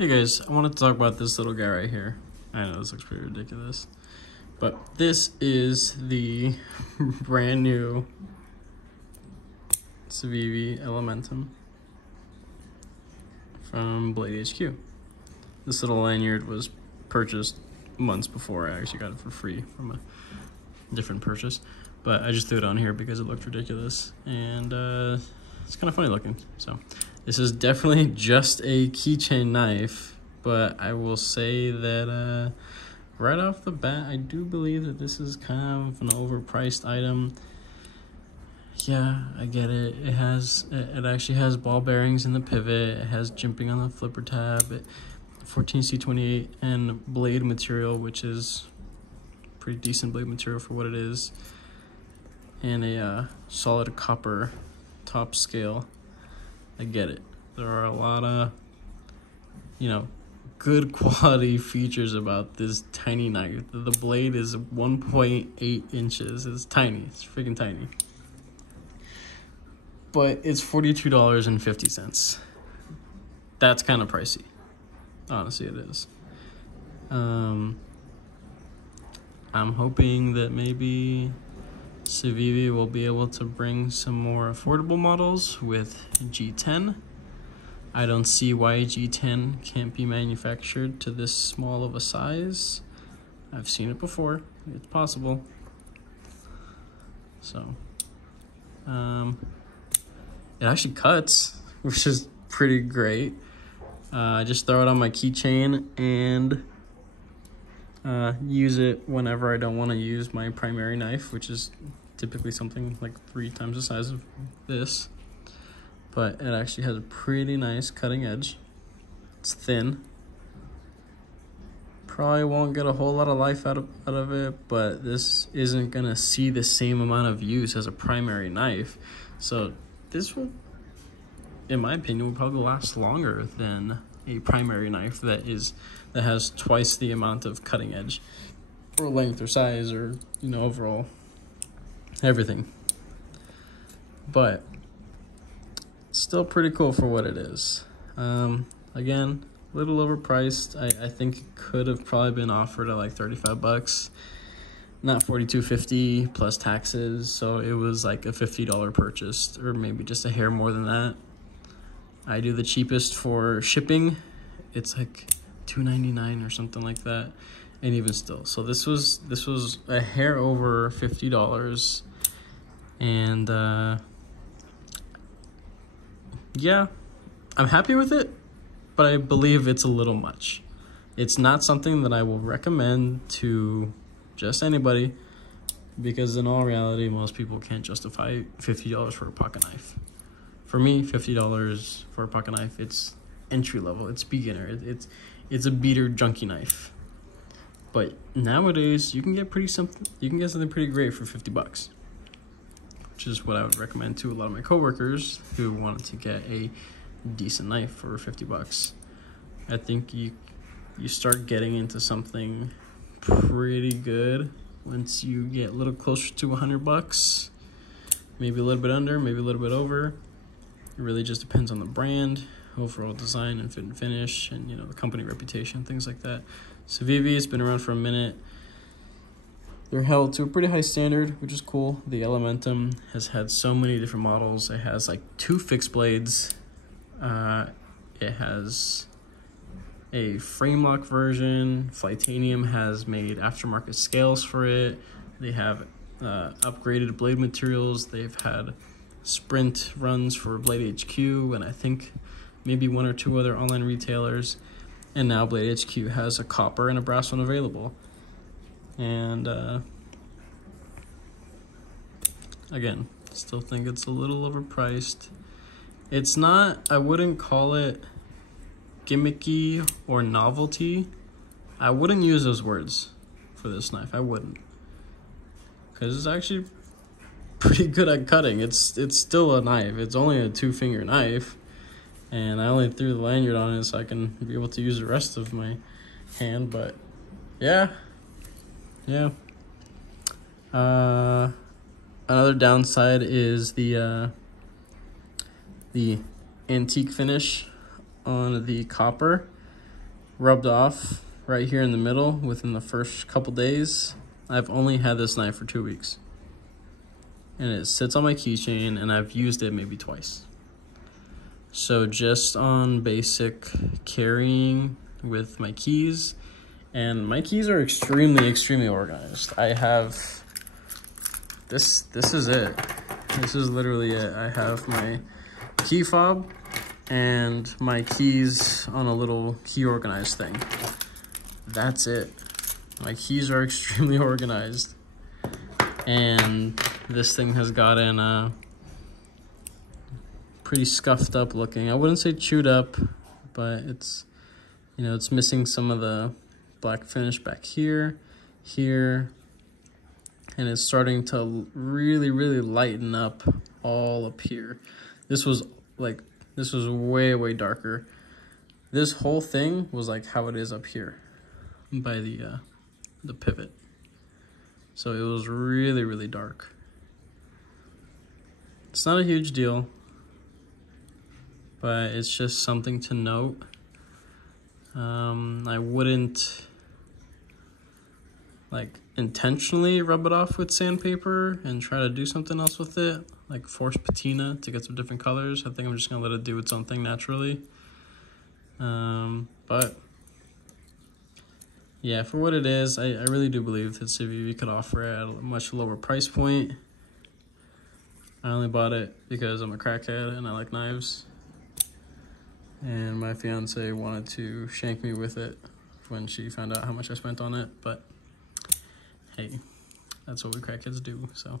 Hey guys, I wanted to talk about this little guy right here. I know this looks pretty ridiculous, but this is the brand new Civivi elementum from Blade HQ. This little lanyard was purchased months before. I actually got it for free from a different purchase, but I just threw it on here because it looked ridiculous and it's kind of funny looking. So this is definitely just a keychain knife, but I will say that right off the bat, I do believe that this is kind of an overpriced item. Yeah, I get it. It actually has ball bearings in the pivot. It has jimping on the flipper tab. 14C28 and blade material, which is pretty decent blade material for what it is, and a solid copper top scale. I get it. There are a lot of, good quality features about this tiny knife. The blade is 1.8 inches. It's tiny. It's freaking tiny. But it's $42.50. That's kind of pricey. Honestly, it is. I'm hoping that maybe Civivi will be able to bring some more affordable models with G10. I don't see why G10 can't be manufactured to this small of a size. I've seen it before. It's possible. So, it actually cuts, which is pretty great. I just throw it on my keychain and use it whenever I don't want to use my primary knife, which is typically something like 3 times the size of this. But it actually has a pretty nice cutting edge. It's thin. Probably won't get a whole lot of life out of it, but this isn't gonna see the same amount of use as a primary knife. So this will, in my opinion, will probably last longer than a primary knife that has twice the amount of cutting edge or length or size or overall everything. But still pretty cool for what it is. Again, a little overpriced. I think it could have probably been offered at like 35 bucks, not $42.50 plus taxes. So it was like a $50 purchase, or maybe just a hair more than that. I do the cheapest for shipping. It's like $2.99 or something like that, and even still. So this was a hair over $50, and yeah, I'm happy with it, but I believe it's a little much. It's not something that I will recommend to just anybody, because in all reality, most people can't justify $50 for a pocket knife. For me, $50 for a pocket knife, it's entry level, it's beginner, it's a beater junkie knife. But nowadays, you can get something pretty great for 50 bucks. Which is what I would recommend to a lot of my coworkers who wanted to get a decent knife for 50 bucks. I think you start getting into something pretty good once you get a little closer to 100 bucks, maybe a little bit under, maybe a little bit over. It really just depends on the brand, overall design and fit and finish, and the company reputation, things like that. Civivi has been around for a minute. They're held to a pretty high standard, which is cool. The elementum has had so many different models. It has like 2 fixed blades. It has a frame lock version. Flightanium has made aftermarket scales for it. They have upgraded blade materials. They've had sprint runs for Blade HQ, and I think maybe 1 or 2 other online retailers. And now Blade HQ has a copper and a brass one available. And again, still think it's a little overpriced. It's not, I wouldn't call it gimmicky or novelty. I wouldn't use those words for this knife. I wouldn't, because it's actually pretty good at cutting. It's still a knife. It's only a 2-finger knife, and I only threw the lanyard on it so I can be able to use the rest of my hand. But yeah. Another downside is the antique finish on the copper. rubbed off right here in the middle within the first couple days. I've only had this knife for 2 weeks. And it sits on my keychain, and I've used it maybe twice. So just on basic carrying with my keys, and my keys are extremely organized. I have, this is it. This is literally it. I have my key fob and my keys on a little key organized thing. That's it. My keys are extremely organized. And this thing has gotten pretty scuffed up looking. I wouldn't say chewed up, but it's, you know, it's missing some of the black finish back here, and it's starting to really lighten up all up here. This was way darker. This whole thing was like how it is up here by the pivot. So it was really dark. It's not a huge deal, but it's just something to note. I wouldn't like intentionally rub it off with sandpaper and try to do something else with it, like force patina to get some different colors. I think I'm just gonna let it do its own thing naturally. But yeah, for what it is, I really do believe that Civivi could offer it at a much lower price point. I only bought it because I'm a crackhead and I like knives. And my fiance wanted to shank me with it when she found out how much I spent on it, but hey, that's what we crackheads do, so.